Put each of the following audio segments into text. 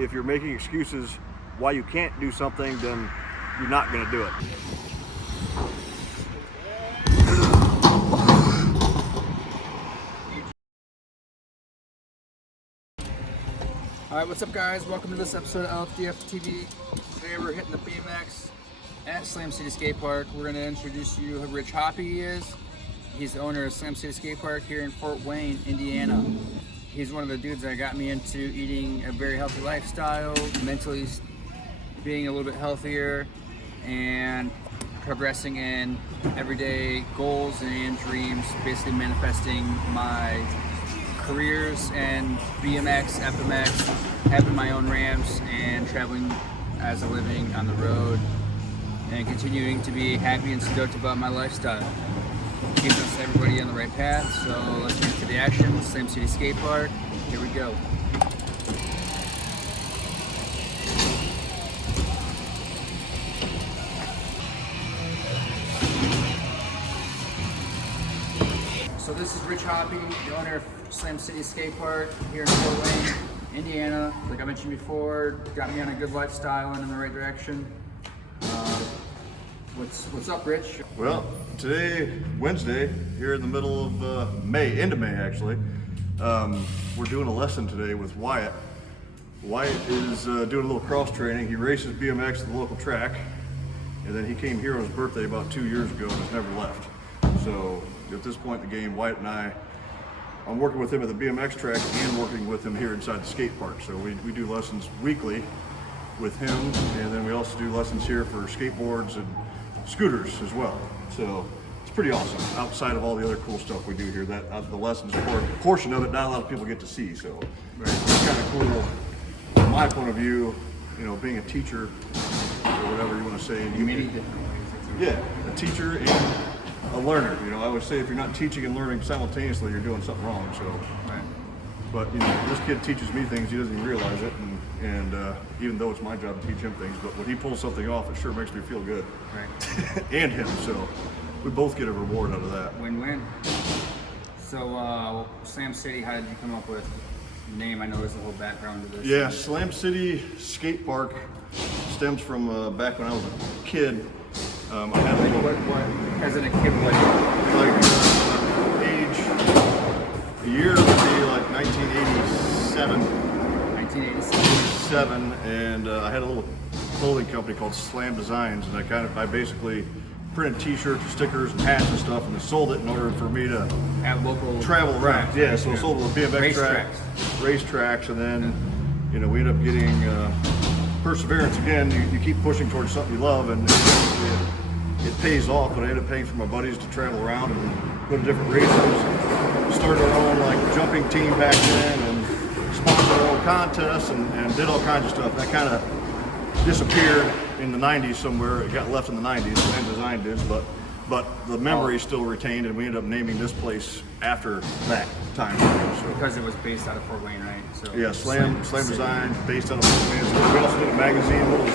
if you're making excuses why you can't do something, then you're not going to do it. Alright, what's up guys? Welcome to this episode of LFDFtv. Today we're hitting the BMX at Slam City Skatepark. We're going to introduce you who Rich Hoppe is. He's the owner of Slam City Skatepark here in Fort Wayne, Indiana. He's one of the dudes that got me into eating a very healthy lifestyle, mentally being a little bit healthier, and progressing in everyday goals and dreams, basically manifesting my careers and BMX, FMX, having my own ramps, and traveling as a living on the road, and continuing to be happy and stoked about my lifestyle. Keeping us everybody on the right path, so let's get to the action. Slam City Skatepark, here we go. So this is Rich Hoppe, the owner of Slam City Skatepark here in Fort Wayne, Indiana. Like I mentioned before, got me on a good lifestyle and in the right direction. What's up, Rich? Well, today, Wednesday, here in the middle of May, end of May actually, we're doing a lesson today with Wyatt. Wyatt is doing a little cross training. He races BMX at the local track, and then he came here on his birthday about 2 years ago and has never left. So at this point in the game, Wyatt and I'm working with him at the BMX track and working with him here inside the skate park. So we do lessons weekly with him, and then we also do lessons here for skateboards and scooters as well. So it's pretty awesome outside of all the other cool stuff we do here. That the lessons portion of it, not a lot of people get to see. So it's kind of cool from my point of view, you know, being a teacher or whatever you want to say. Many different ways. Yeah, a teacher and a learner. You know, I would say if you're not teaching and learning simultaneously, you're doing something wrong. So, Right. But you know, this kid teaches me things, he doesn't even realize it, and even though it's my job to teach him things, but when he pulls something off, it sure makes me feel good. Right. And him, so we both get a reward out of that. Win-win. So, Slam City, how did you come up with the name? I know there's a whole background to this. Yeah, Slam City Skate Park stems from back when I was a kid. I had a little, As in a kid, what? a year would be like 1987. 1987. And I had a little clothing company called Slam Designs, and I basically printed t-shirts, stickers, and hats and stuff, and I sold it in order for me to At local travel around. Yeah, so I sold it with BMX racetracks, and then you know we ended up getting perseverance again. You keep pushing towards something you love, and it pays off. But I ended up paying for my buddies to travel around and go to different races. Started our own like jumping team back then, and sponsored our own contests, and did all kinds of stuff. That kind of disappeared in the 90s somewhere. It got left in the 90s, Slam Design did, but the memory is still retained, and we ended up naming this place after that time. So, Because it was based out of Fort Wayne, right? So yeah, Slam Design, based out of Fort Wayne. So we also did a magazine, a little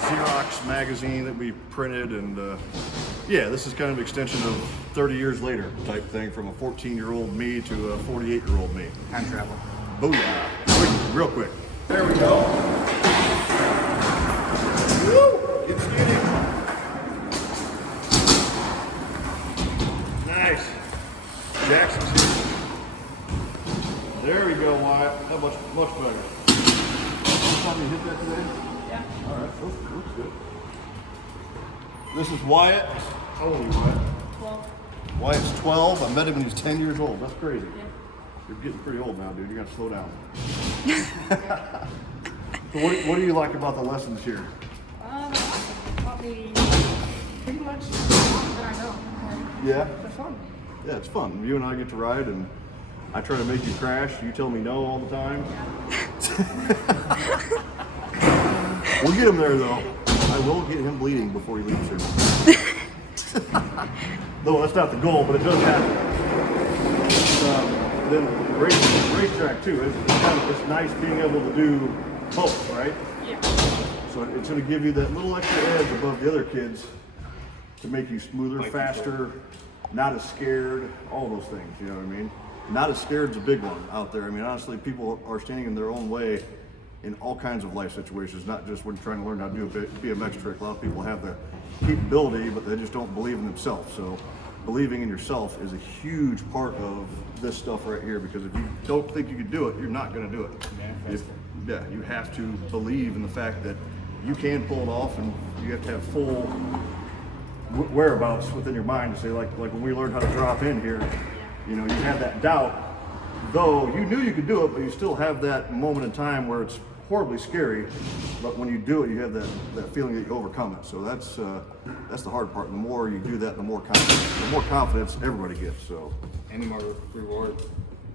Xerox magazine that we printed, and yeah, this is kind of an extension of 30 years later type thing, from a 14-year-old me to a 48-year-old me. Time travel. Booyah. Real quick. There we go. Woo! Get skating. Nice. Jackson's here. There we go, Wyatt. That much better. Time you hit that today? Yeah. All right, looks good. This is Wyatt. How old are you, Wyatt? 12. Wyatt's 12. I met him when he was 10 years old. That's crazy. Yeah. You're getting pretty old now, dude. You gotta slow down. So what do you like about the lessons here? Taught me pretty much everything that I know. Yeah? They're fun. Yeah, it's fun. You and I get to ride, and I try to make you crash. You tell me no all the time. We'll get him there, though. I will get him bleeding before he leaves here. Though that's not the goal, but it does happen. Then racetrack too. It's nice being able to do both, right? Yeah. So it's going to give you that little extra edge above the other kids to make you smoother, faster, not as scared, all those things, you know what I mean? Not as scared is a big one out there. I mean, honestly, people are standing in their own way in all kinds of life situations, not just when you're trying to learn how to do a BMX trick. A lot of people have the capability, but they just don't believe in themselves. So believing in yourself is a huge part of this stuff right here, because if you don't think you can do it, you're not going to do it. You have to believe in the fact that you can pull it off, and you have to have full whereabouts within your mind to say, like when we learned how to drop in here, you know, you had that doubt, though you knew you could do it, but you still have that moment in time where it's horribly scary, but when you do it, you have that feeling that you overcome it. So that's the hard part. The more you do that, the more confidence everybody gets. So, and the more reward.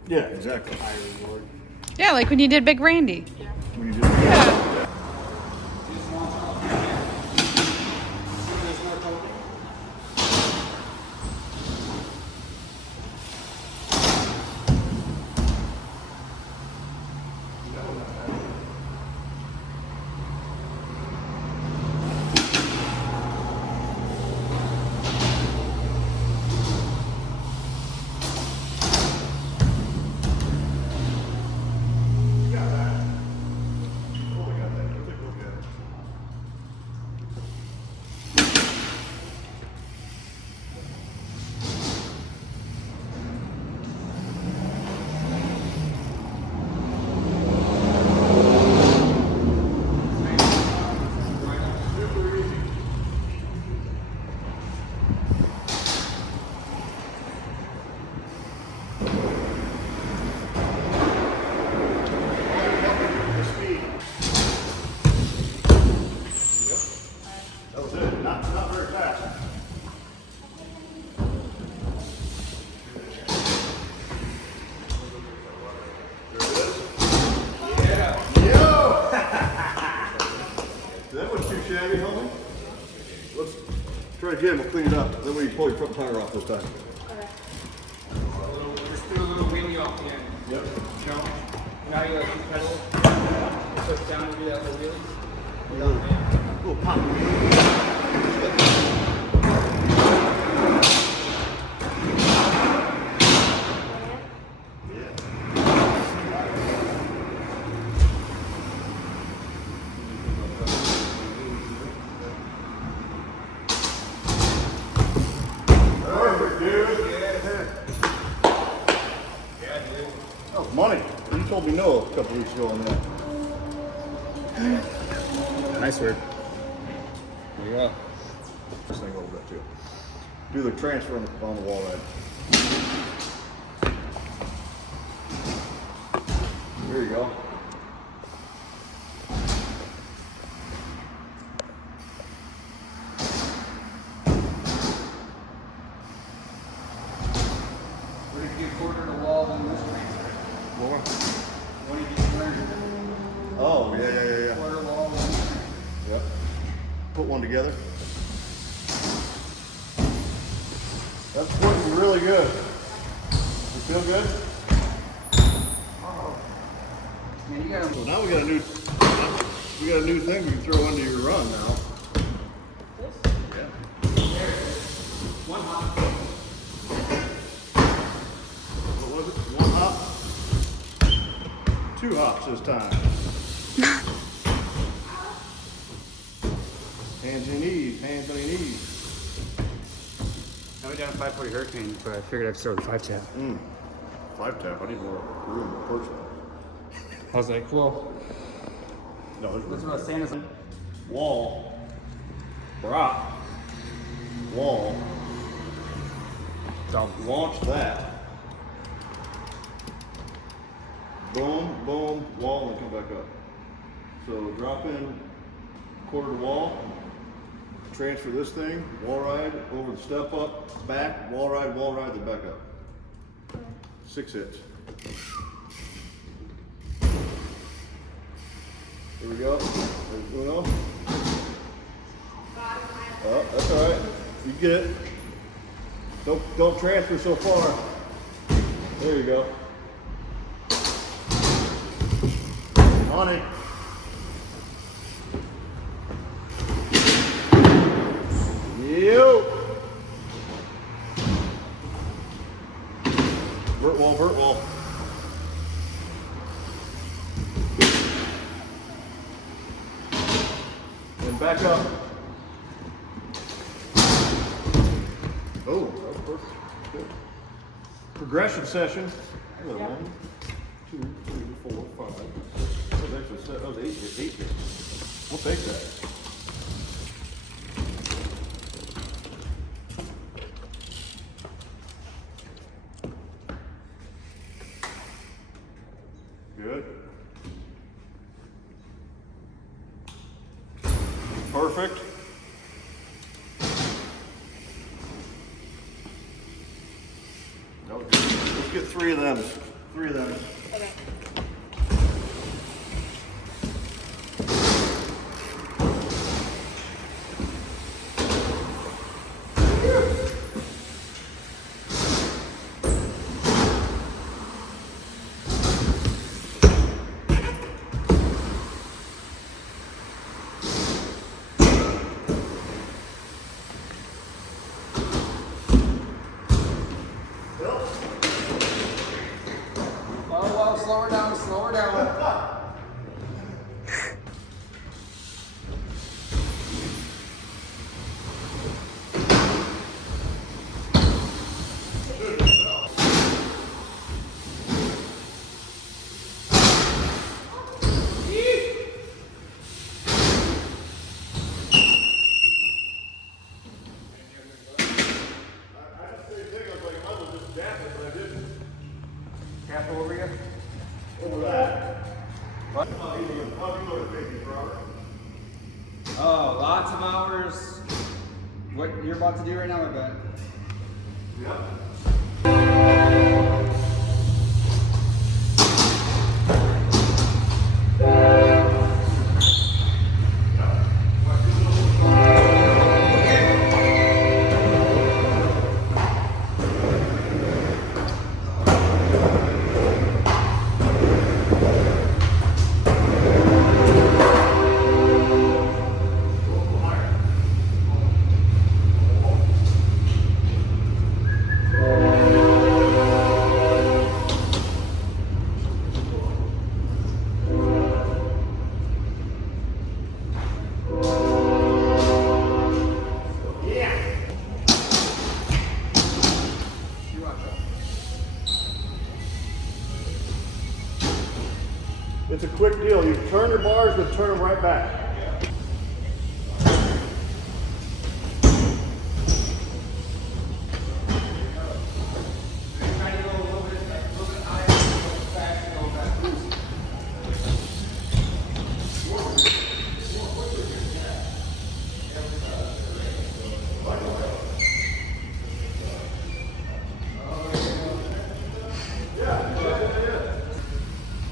Yeah, exactly. Higher reward. Yeah, like when you did Big Randy. When you do that. Shabby, homie. Let's try again. We'll clean it up. Then we pull your front tire off this time. Okay. Just do a little wheelie off the end. Yep. You know, now you pedal, push down to do that little wheelie. Little pop. Money. You told me no a couple weeks ago on that. Nice work. There you go. This thing over that too. Do the transfer on the wall ride. There you go. What if you quarter the wall on this transfer? More. What if you quarter? Oh, yeah. Quarter wall on this transfer. Yep. Put one together. That's working really good. You feel good? Man, you got So now we got a new thing we can throw into your run now. Yeah. one hop. What was it? One hop? 2 hops this time. Hands and knees, hands on your knees. I went down a 540 Hurricane, but I figured I'd start with 5-tap. 5-tap, I need more room to perch on. I was like, well, No, that's what I was saying. Is like, wall, rock, wall, launch that, boom, boom, wall, and come back up. So drop in quarter to wall, transfer this thing, wall ride, over the step up, back, wall ride, then back up. 6 hits. Here we go. There's Uno. Oh, that's all right. You get it. Don't transfer so far. There you go. On it. Yo. Vert wall, vert wall. Then back up. Oh, that was perfect. Good. Progression session. Yep. 1, 2, 3, 4, 5. That was actually that was 8 here. We'll take that. Good. Perfect. That was good. Let's get 3 of them. 3 of them. Okay. Oh, slow her down, slow her down. Careful over here. What? Oh, lots of hours. What you're about to do right now, I bet. It's a quick deal. You turn your bars, but turn them right back.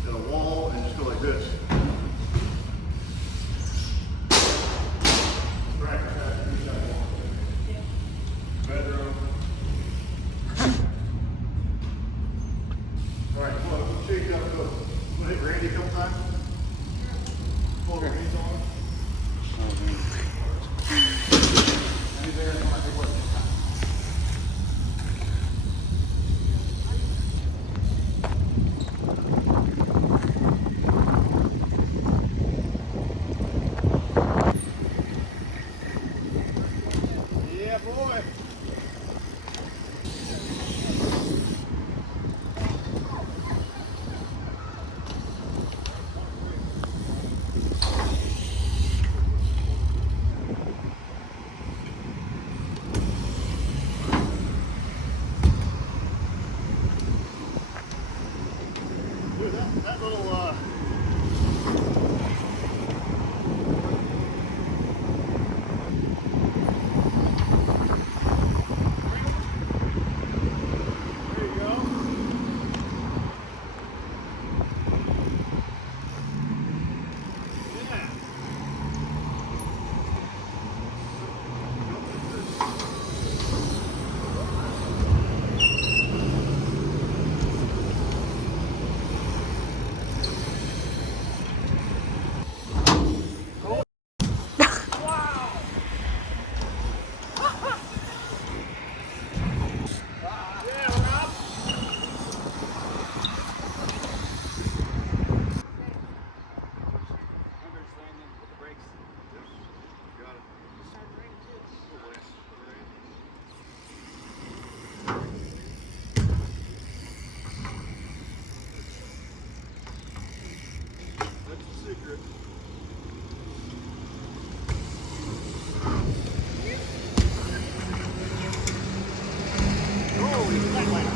Got a wall and just go like this. secret. Holy flatland.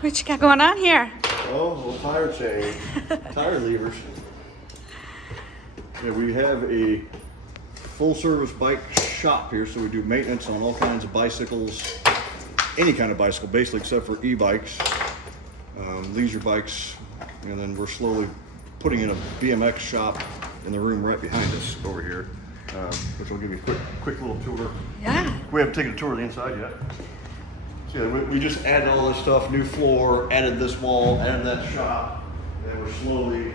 What you got going on here? Oh, a little tire change. Tire levers. Yeah, we have a full service bike shop here, so we do maintenance on all kinds of bicycles, any kind of bicycle basically except for e-bikes, leisure bikes, and then we're slowly putting in a BMX shop in the room right behind us over here, which will give you a quick little tour. Yeah. We haven't taken a tour of the inside yet. So yeah, we just added all this stuff, new floor, added this wall, added that shop, and we're slowly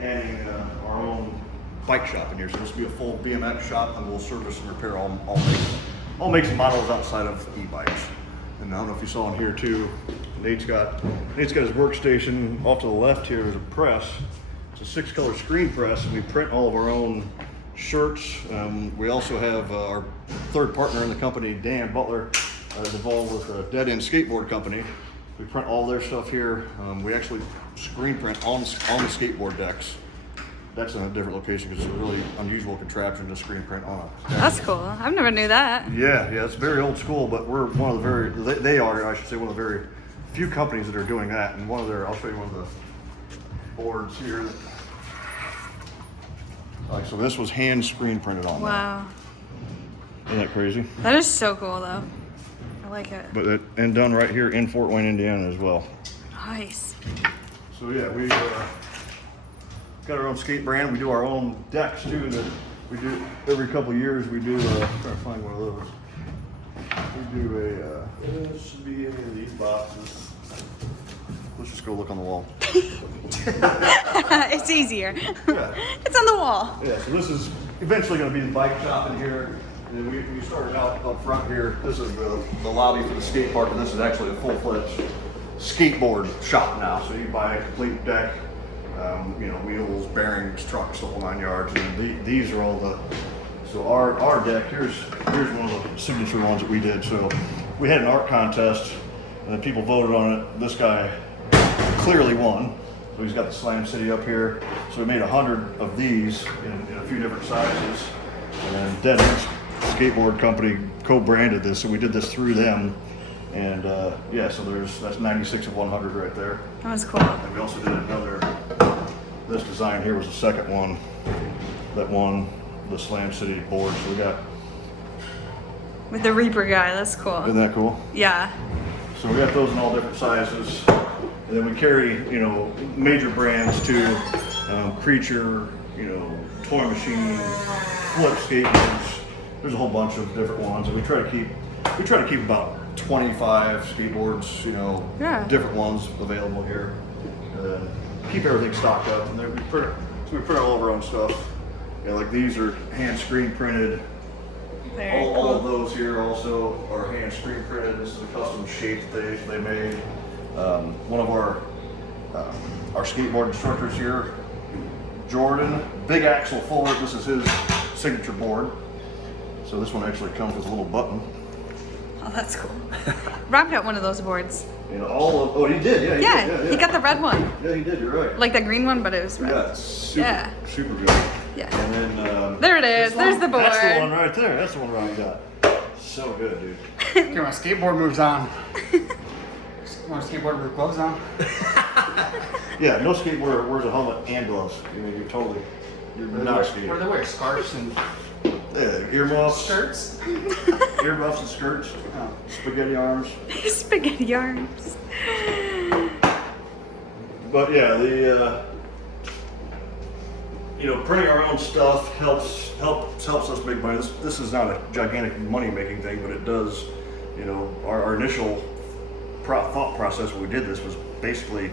adding our own bike shop in here. So this will be a full BMX shop, and we'll service and repair all makes and models outside of e-bikes. And I don't know if you saw in here too, Nate's got his workstation. Off to the left here is a press. It's a 6-color screen press, and we print all of our own shirts. We also have our third partner in the company, Dan Butler, is involved with a dead-end skateboard company. We print all their stuff here. We actually screen print on the skateboard decks. That's in a different location because it's a really unusual contraption to screen print on a deck. That's cool. I've never knew that. Yeah, it's very old school, but we're one of the they are, I should say, one of the very few companies that are doing that, and one of their, I'll show you one of the boards here. Like, so this was hand screen printed on. Wow. Isn't that crazy? That is so cool, though. I like it. But that, and done right here in Fort Wayne, Indiana as well. Nice. So yeah, we got our own skate brand. We do our own decks too. That we do every couple of years. We do. Try to find one of those. We do a. It should be in these boxes. Let's just go look on the wall. It's easier. Yeah. It's on the wall. Yeah. So this is eventually going to be the bike shop in here. And then we started out up front here. This is the lobby for the skate park, and this is actually a full-fledged skateboard shop now. So you buy a complete deck, you know, wheels, bearings, trucks, the whole 9 yards. And these are all the. So our deck, here's one of the signature ones that we did. So we had an art contest, and then people voted on it. This guy clearly won. So he's got the Slam City up here. So we made 100 of these in a few different sizes, and then Dead End Skateboard Company co-branded this, so we did this through them. And yeah, so that's 96 of 100 right there. That was cool. And we also did another, this design here was the second one that won the Slam City board. So we got, With the Reaper guy, that's cool. isn't that cool? Yeah. So we got those in all different sizes. And then we carry, you know, major brands too. Creature, you know, Toy Machine, Flip Skateboards. There's a whole bunch of different ones, and we try to keep about 25 skateboards, you know, Yeah. different ones available here. Keep everything stocked up, and then we print all of our own stuff. Yeah, like these are hand screen printed. Very All of cool. those here also are hand screen printed. This is a custom shape that they made. One of our skateboard instructors here, Jordan, Big Axel Fuller. This is his signature board. So this one actually comes with a little button. Oh, that's cool. Rob got one of those boards. And oh, he did, yeah. Yeah, he got the red one. Yeah, he did. You're right. Like the green one, but it was red. Yeah, it's super, Yeah. super good. Yeah. And then There it is. There's the board. That's the one right there. That's the one Ryan got. So good, dude. Okay, my skateboard moves on. Want a skateboard with gloves on? Yeah, no skateboarder wears a helmet and gloves. I mean, you're not skating. What do they wear? Scarves and Yeah, earmuffs, shirts? earmuffs and skirts, spaghetti arms. Spaghetti arms. But yeah, you know, printing our own stuff helps us make money. This is not a gigantic money making thing, but it does. You know, our initial thought process when we did this was basically,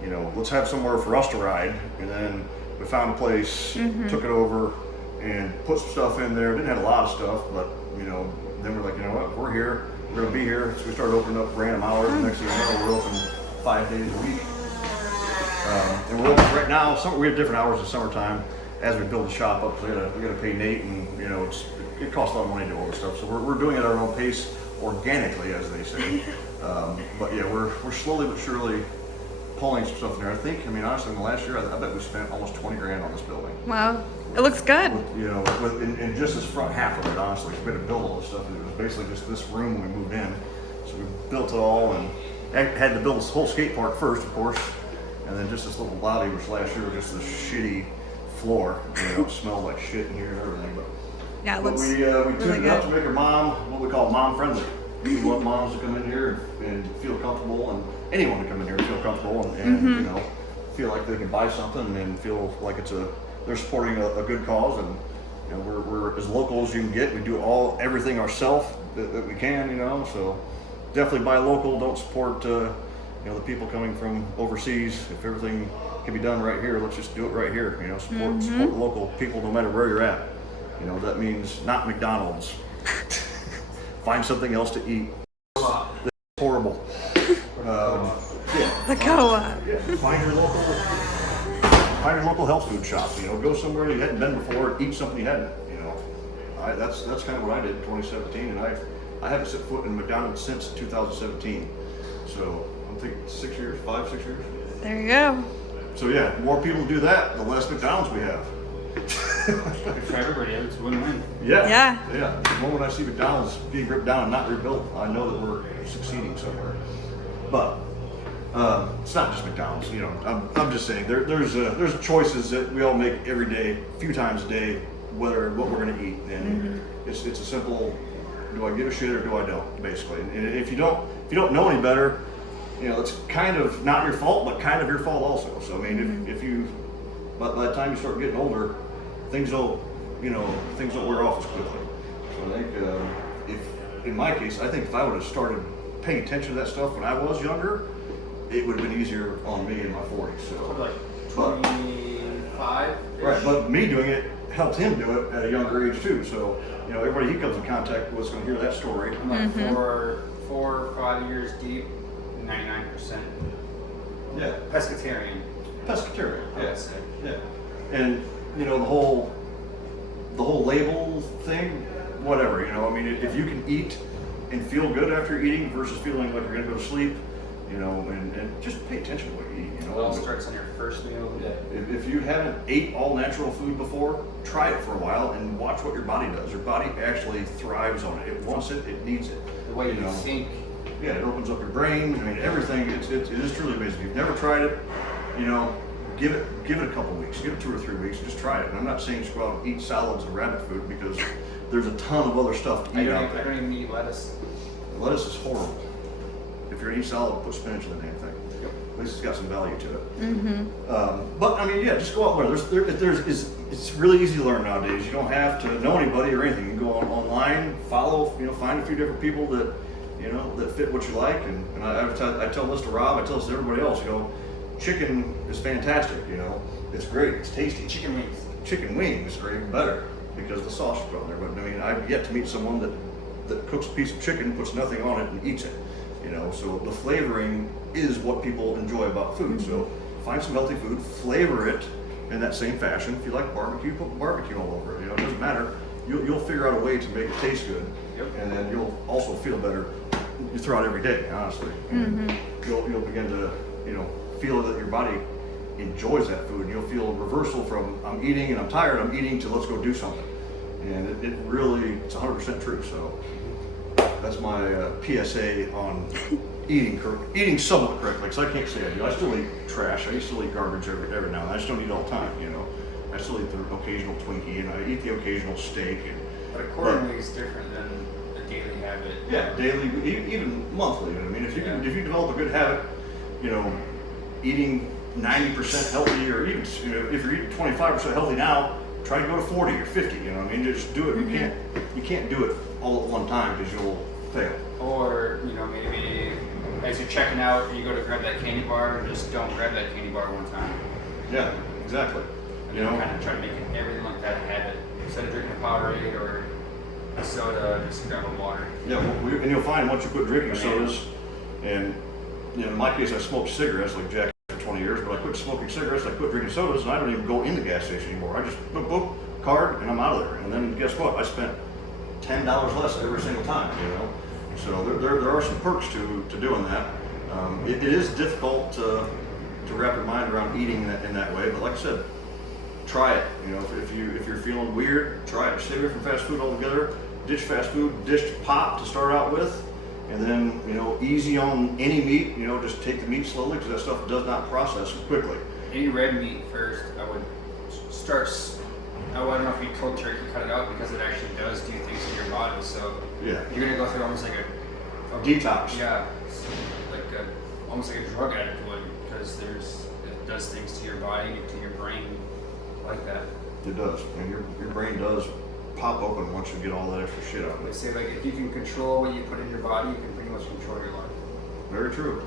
you know, let's have somewhere for us to ride, and then we found a place, took it over, and put some stuff in there. Didn't have a lot of stuff, but you know, then we're like, you know what, we're here, we're gonna be here. So we started opening up random hours. And next thing you know, we're open 5 days a week. And we're open right now. We have different hours in summertime as we build the shop up. So we gotta pay Nate, and you know, it costs a lot of money to do all this stuff. So we're doing it at our own pace, organically, as they say. But yeah, we're slowly but surely pulling some stuff in there. I mean, honestly, in the last year, I bet we spent almost 20 grand on this building. Wow. It looks good. You know, in just this front half of it, honestly, we had to build all this stuff. It was basically just this room when we moved in. So we built it all, and had to build this whole skate park first, of course, and then just this little lobby, which last year was just this shitty floor. You know, it smelled like shit in here and everything. But Yeah, it But looks we really tuned it up good. to make our mom what we call mom friendly. We want moms to come in here and feel comfortable, and anyone to come in here and feel comfortable, and you know, feel like they can buy something and feel like they're supporting a good cause. And you know, we're as local as you can get. We do everything ourselves that we can, you know. So definitely buy local. Don't support you know, the people coming from overseas. If everything can be done right here, let's just do it right here. You know, support the local people no matter where you're at. You know, that means not McDonald's. Find something else to eat. That's horrible. Yeah. The co-op. Yeah. Find your local health food shop. You know, go somewhere you hadn't been before, eat something you hadn't. You know, that's kind of what I did in 2017, and I haven't set foot in McDonald's since 2017. So I'm thinking 6 years, 5, 6 years. There you go. So yeah, the more people do that, the less McDonald's we have. For everybody, it's a win-win. Yeah. Yeah. Yeah. The moment I see McDonald's being ripped down and not rebuilt, I know that we're succeeding somewhere. But It's not just McDonald's, you know. I'm just saying there's choices that we all make every day, a few times a day, what we're going to eat, and it's a simple: do I give a shit or do I don't? Basically, and if you don't know any better, you know, it's kind of not your fault, but kind of your fault also. So I mean, if you by the time you start getting older, things don't wear off as quickly. So I think if in my case, I think if I would have started paying attention to that stuff when I was younger, it would have been easier on me in my 40s. So Like 25. right, but me doing it helped him do it at a younger age too. So you know, everybody he comes in contact with is going to hear that story. I'm like 4 or 5 years deep, 99%. Yeah, Pescatarian. pescatarian. I would say. Yeah, and you know the whole label thing, whatever. You know, I mean, if you can eat and feel good after eating versus feeling like you're going to go to sleep, you know, and just pay attention to what you eat. You It know, all starts on your first meal of the day. if you haven't ate all natural food before, try it for a while and watch what your body does. Your body actually thrives on it. It wants it. It needs it. The way you know. think. Yeah, it opens up your brain. I mean, everything. It is truly amazing. If you've never tried it, you know, give it a couple weeks. Give it 2 or 3 weeks. Just try it. And I'm not saying just go out and eat salads and rabbit food because there's a ton of other stuff to eat out I there. don't even eat lettuce. Lettuce is horrible. If you're gonna eat salad, put spinach in the damn thing. Yep. At least it's got some value to it. But I mean, yeah, just go out there. It's really easy to learn nowadays. You don't have to know anybody or anything. You can go online, follow, you know, find a few different people that, you know, that fit what you like. And I tell this to Rob, I tell this to everybody else. You know, chicken is fantastic. You know, it's great. It's tasty. Chicken wings. Chicken wings are even better because the sauce is on there. But I mean, I've yet to meet someone that cooks a piece of chicken, puts nothing on it, and eats it. You know, so the flavoring is what people enjoy about food. So find some healthy food, flavor it in that same fashion. If you like barbecue, put barbecue all over it. You know, it doesn't matter. You'll figure out a way to make it taste good, and then you'll also feel better throughout every day. Honestly, you'll begin to, you know, feel that your body enjoys that food. You'll feel a reversal from I'm eating and I'm tired. I'm eating to let's go do something, and it really it's 100% true. So. That's my PSA on eating somewhat correctly. Because I can't say I do. I still eat trash. I still eat garbage every now and then. I just don't eat all the time. You know, I still eat the occasional Twinkie and I eat the occasional steak. But accordingly, it's different than a daily habit. Yeah, daily, even monthly. You know what I mean, if you develop a good habit, you know, eating 90% healthy, or even if you're eating 25% healthy now, try to go to 40 or 50. You know what I mean? Just do it. You can't do it all at one time because you'll fail. Or, you know, maybe as you're checking out, you go to grab that candy bar, just don't grab that candy bar one time. Yeah, exactly. And You know, kind of try to make everything like that a habit. Instead of drinking a Powerade or a soda, just grab a water. yeah, and you'll find once you quit drinking sodas, and you know, in my case, I smoked cigarettes like Jack for 20 years, but I quit smoking cigarettes, I quit drinking sodas, and I don't even go in the gas station anymore. I just boop, boop, card, and I'm out of there. And then guess what? I spent $10 less every single time, you know. So there are some perks to doing that. It is difficult to wrap your mind around eating in that way, but like I said, try it. You know, if you're feeling weird, try it. Stay away from fast food altogether. Ditch fast food, ditch pop to start out with, and then, you know, easy on any meat. You know, just take the meat slowly because that stuff does not process quickly. Any red meat first, I would start. I don't know if you cold turkey cut it out because it actually does do things to your body. So Yeah. you're gonna go through almost like a Detox. Yeah, almost like a drug addict would, because it does things to your body, to your brain, like that. It does, and your brain does pop open once you get all that extra shit out of They it. say like if you can control what you put in your body, you can pretty much control your life. Very true.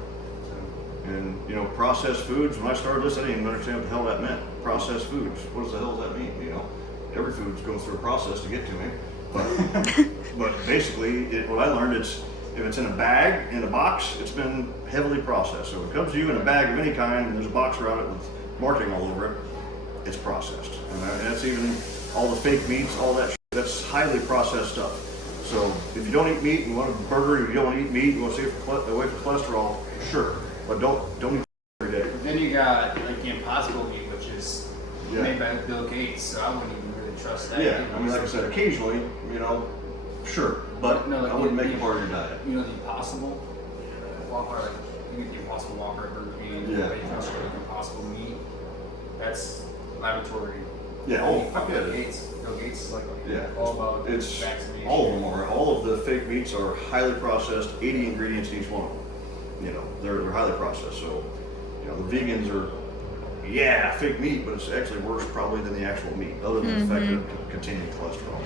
And you know, processed foods. When I started this, I didn't even understand what the hell that meant. Processed foods. What the hell does that mean? You know, every food's going through a process to get to me. But basically, what I learned is if it's in a bag, in a box, it's been heavily processed. So if it comes to you in a bag of any kind and there's a box around it with marketing all over it, it's processed. And that's even all the fake meats, all that shit, that's highly processed stuff. So if you don't eat meat and you want a burger, you don't want to eat meat, you want to stay away from cholesterol, sure. But don't eat every day. Then you got like the Impossible meat, which is Yeah. made by Bill Gates, so I wouldn't even really trust that. Yeah, I mean, like I said, occasionally, you know, sure, but No, like I wouldn't make the- it part of your diet. You know the Impossible? Walmart, even the Impossible Walker at Burger King, Yeah. the Impossible Meat, that's laboratory. Yeah, oh, fuck yeah. Bill Gates is like Yeah. all about It's vaccination. all of them are. All of the fake meats are highly processed. 80 ingredients in each one of them. You know, they're highly processed. So, you know, the vegans are, yeah, fake meat, but it's actually worse probably than the actual meat, other than the fact that it containing cholesterol.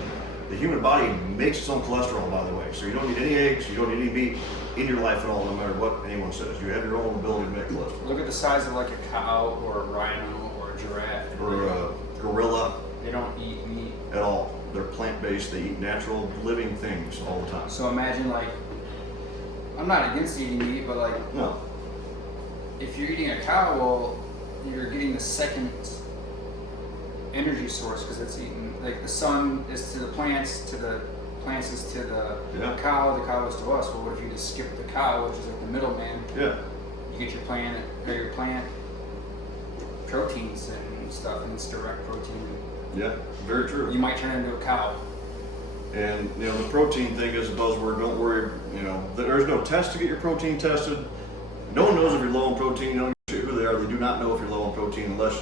The human body makes its own cholesterol, by the way. So you don't need any eggs, you don't need any meat in your life at all, no matter what anyone says. You have your own ability to make cholesterol. Look at the size of like a cow or a rhino or a giraffe. Or a gorilla. They don't eat meat At all. They're plant-based. They eat natural, living things all the time. So imagine like, I'm not against eating meat, but like, No. if you're eating a cow, well, you're getting the second energy source because it's eating, like the sun is to the plants is to the Yeah. cow is to us. Well, what if you just skip the cow, which is like the middleman? Yeah. You get your plant proteins and stuff, and it's direct protein. Yeah. Very true. You might turn into a cow. And you know the protein thing is a buzzword. Don't worry. You know there's no test to get your protein tested. No one knows if you're low on protein. No one knows who they are. They do not know if you're low on protein unless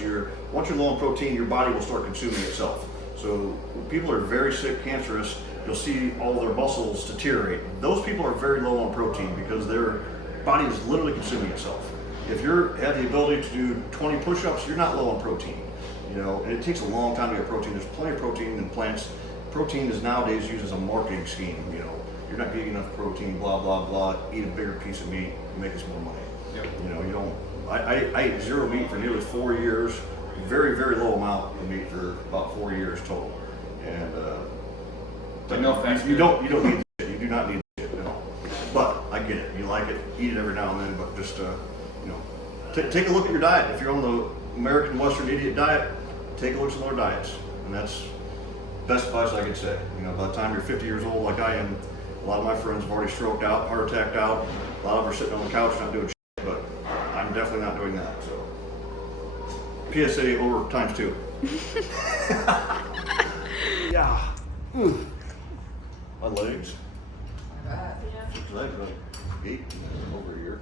once you're low on protein, your body will start consuming itself. So when people are very sick, cancerous, you'll see all their muscles deteriorate. Those people are very low on protein because their body is literally consuming itself. If you have the ability to do 20 push-ups, you're not low on protein. You know, and it takes a long time to get protein. There's plenty of protein in plants. Protein is nowadays used as a marketing scheme. You know, you're not getting enough protein, blah blah blah. Eat a bigger piece of meat, make us more money. Yep. You know, you don't. I ate zero meat for nearly 4 years. Very low amount of meat for about 4 years total. And But no offense, you don't need it. You do not need it at all. But I get it. You like it. Eat it every now and then. But just you know, take a look at your diet. If you're on the American Western Idiot diet, take a look at some other diets, and that's the best advice I could say. You know, by the time you're 50 years old, like I am, a lot of my friends have already stroked out, heart attacked out. A lot of them are sitting on the couch not doing shit, but I'm definitely not doing that. So, PSA over times 2. Yeah. My legs. Legs like 8 over a year.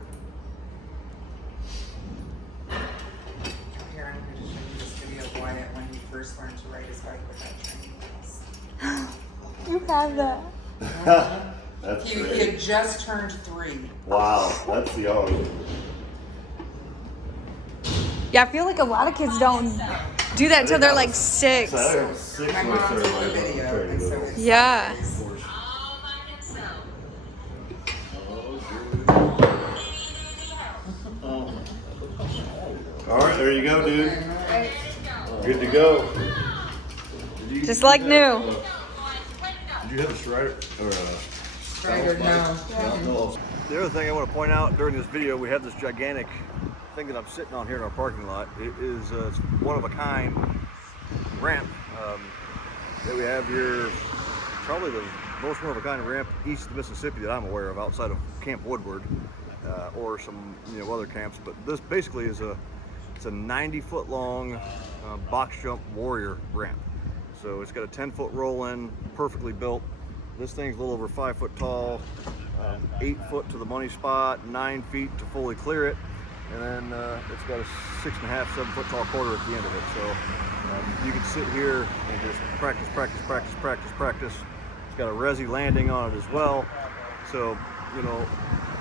Here, I'm going to show you this video of Wyatt when he first learned to ride his bike without training wheels. You have that. That's He great. had just turned 3. Wow, that's young. Yeah, I feel like a lot of kids don't do that until they're like 6. So, 6 My months mom or took the like video, and so it's Yeah. All right, there you go, dude. Good to go. Just like new. Did you have a Strider or Strider, no. no? The other thing I want to point out during this video, we have this gigantic thing that I'm sitting on here in our parking lot. It is it's one of a kind ramp that we have here. Probably the most one of a kind ramp east of the Mississippi that I'm aware of, outside of Camp Woodward or some other camps. But this basically is it's a 90-foot long box jump warrior ramp. So it's got a 10-foot roll in, perfectly built. This thing's a little over 5 foot tall, 8 foot to the money spot, 9 feet to fully clear it, and then it's got a 6.5, 7 foot tall quarter at the end of it. So you can sit here and just practice. It's got a resi landing on it as well. So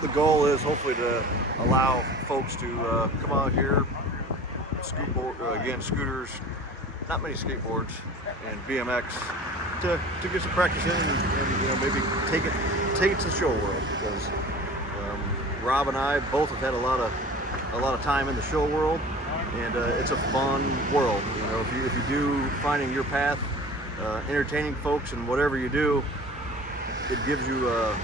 the goal is hopefully to allow folks to come out here, scooters, not many skateboards, and BMX to get some practice in and maybe take it to the show world, because Rob and I both have had a lot of time in the show world, and it's a fun world. If you do finding your path, entertaining folks and whatever you do, it gives you a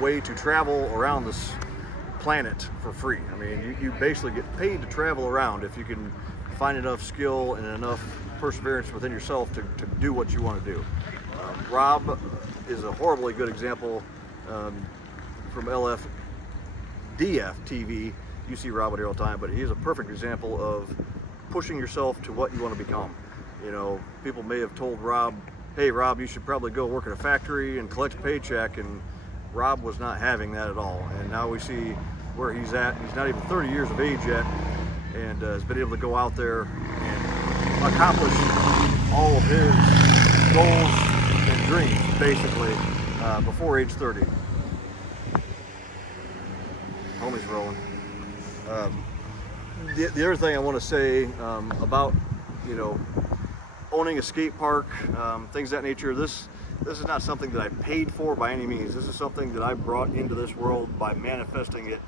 way to travel around this planet for free. I mean, you basically get paid to travel around if you can find enough skill and enough perseverance within yourself to do what you want to do. Rob is a horribly good example from LFDFtv. You see Rob here all the time, but he is a perfect example of pushing yourself to what you want to become. People may have told Rob, hey Rob, you should probably go work at a factory and collect a paycheck, and Rob was not having that at all. And now we see where he's at. He's not even 30 years of age yet, and has been able to go out there and accomplish all of his goals and dreams, basically, before age 30. Homie's rolling. The other thing I want to say about, you know, owning a skate park, things of that nature, this is not something that I paid for by any means. This is something that I brought into this world by manifesting it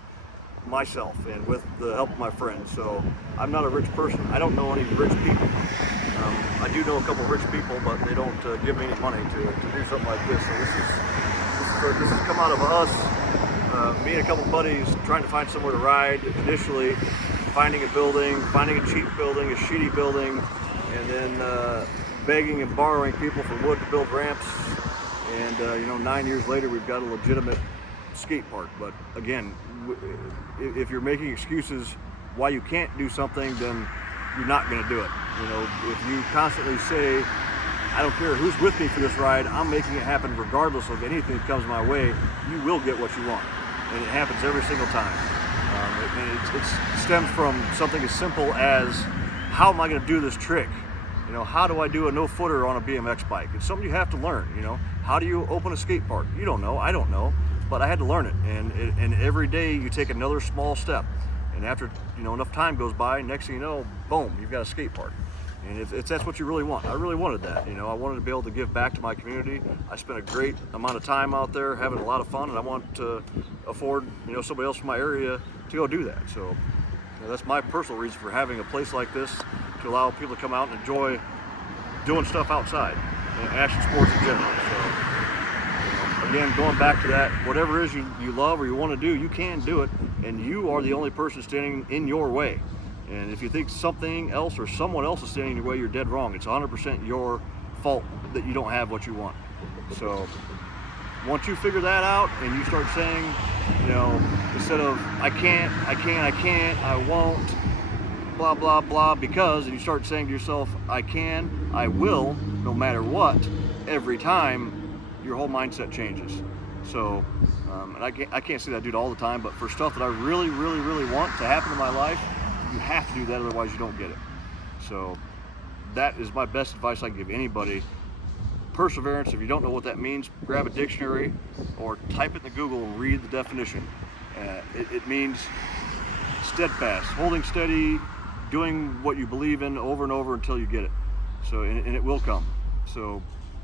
myself and with the help of my friends. So I'm not a rich person. I don't know any rich people. I do know a couple of rich people, but they don't give me any money to do something like this. So this has come out of us, me and a couple of buddies trying to find somewhere to ride initially, finding a building, finding a cheap building, a shitty building, and then begging and borrowing people for wood to build ramps. And you know, 9 years later, we've got a legitimate skate park. But again, if you're making excuses why you can't do something, then you're not going to do it. You know, if you constantly say, I don't care who's with me for this ride, I'm making it happen regardless of anything that comes my way, you will get what you want. And it happens every single time. And it stems from something as simple as, how am I going to do this trick? You know, how do I do a no-footer on a BMX bike? It's something you have to learn. You know, how do you open a skate park? You don't know, I don't know, but I had to learn it. And every day you take another small step. And after, you know, enough time goes by, next thing you know, boom, you've got a skate park. And if that's what you really want, I really wanted that. You know, I wanted to be able to give back to my community. I spent a great amount of time out there having a lot of fun, and I want to afford, you know, somebody else from my area to go do that. So, you know, that's my personal reason for having a place like this, to allow people to come out and enjoy doing stuff outside and action sports in general. So, you know, again, going back to that, whatever it is you love or you want to do, you can do it, and you are the only person standing in your way. And if you think something else or someone else is standing in your way, you're dead wrong. It's 100% your fault that you don't have what you want. So once you figure that out and you start saying, you know, instead of I can't, I won't, blah, blah, blah, because, and you start saying to yourself, I can, I will, no matter what, every time, your whole mindset changes. So, and I can't say that I do it all the time, but for stuff that I really, really, really want to happen in my life, you have to do that, otherwise you don't get it. So that is my best advice I can give anybody. Perseverance, if you don't know what that means, grab a dictionary or type it in the Google and read the definition. It means steadfast, holding steady, doing what you believe in over and over until you get it. So, and it will come. So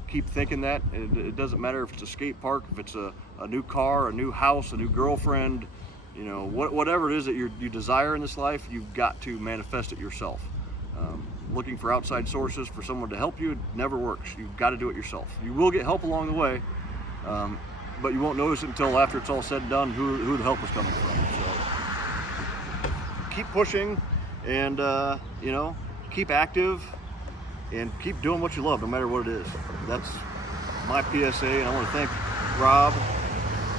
keep thinking that. It doesn't matter if it's a skate park, if it's a new car, a new house, a new girlfriend, you know, whatever it is that you desire in this life, you've got to manifest it yourself. Looking for outside sources for someone to help you never works. You've got to do it yourself. You will get help along the way, but you won't notice it until after it's all said and done who the help is coming from. So keep pushing, and you know, keep active, and keep doing what you love, no matter what it is. That's my PSA, and I want to thank Rob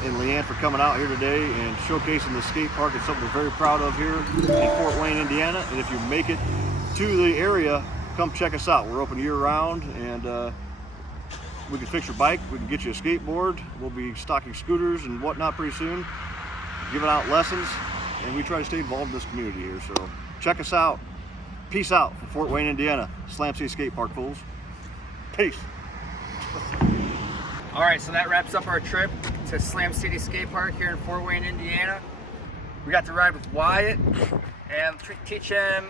and Leanne for coming out here today and showcasing the skate park. It's something we're very proud of here in Fort Wayne, Indiana. And if you make it to the area, come check us out. We're open year round, and we can fix your bike, we can get you a skateboard, we'll be stocking scooters and whatnot pretty soon, giving out lessons, and we try to stay involved in this community here. So check us out. Peace out from Fort Wayne, Indiana. Slam City Skate Park, fools. Peace. All right, so that wraps up our trip to Slam City Skate Park here in Fort Wayne, Indiana. We got to ride with Wyatt and teach him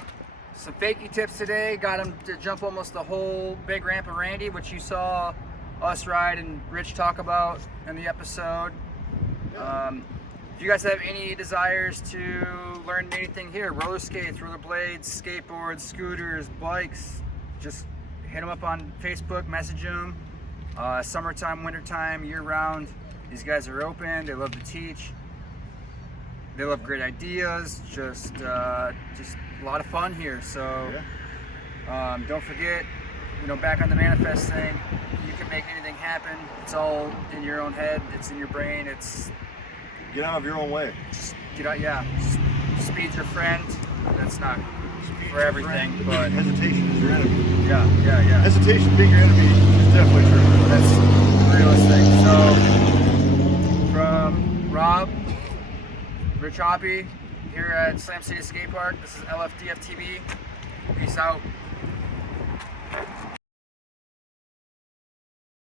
some fakie tips today. Got him to jump almost the whole big ramp of Randy, which you saw us ride and Rich talk about in the episode. If you guys have any desires to learn anything here, roller skates, roller blades, skateboards, scooters, bikes, just hit them up on Facebook, message them. Summertime, wintertime, year-round, these guys are open. They love to teach. They love great ideas. Just a lot of fun here. So don't forget, you know, back on the manifest thing, you can make anything happen. It's all in your own head. It's in your brain. It's Get out of your own way. just get out. Yeah, speed's your friend. That's not Speed's for your everything, friend. but Hesitation is your enemy. yeah. Hesitation being your enemy is definitely true. That's the realest thing. So, from Rob, Rich Hoppe here at Slam City Skatepark. This is LFDFtv. Peace out.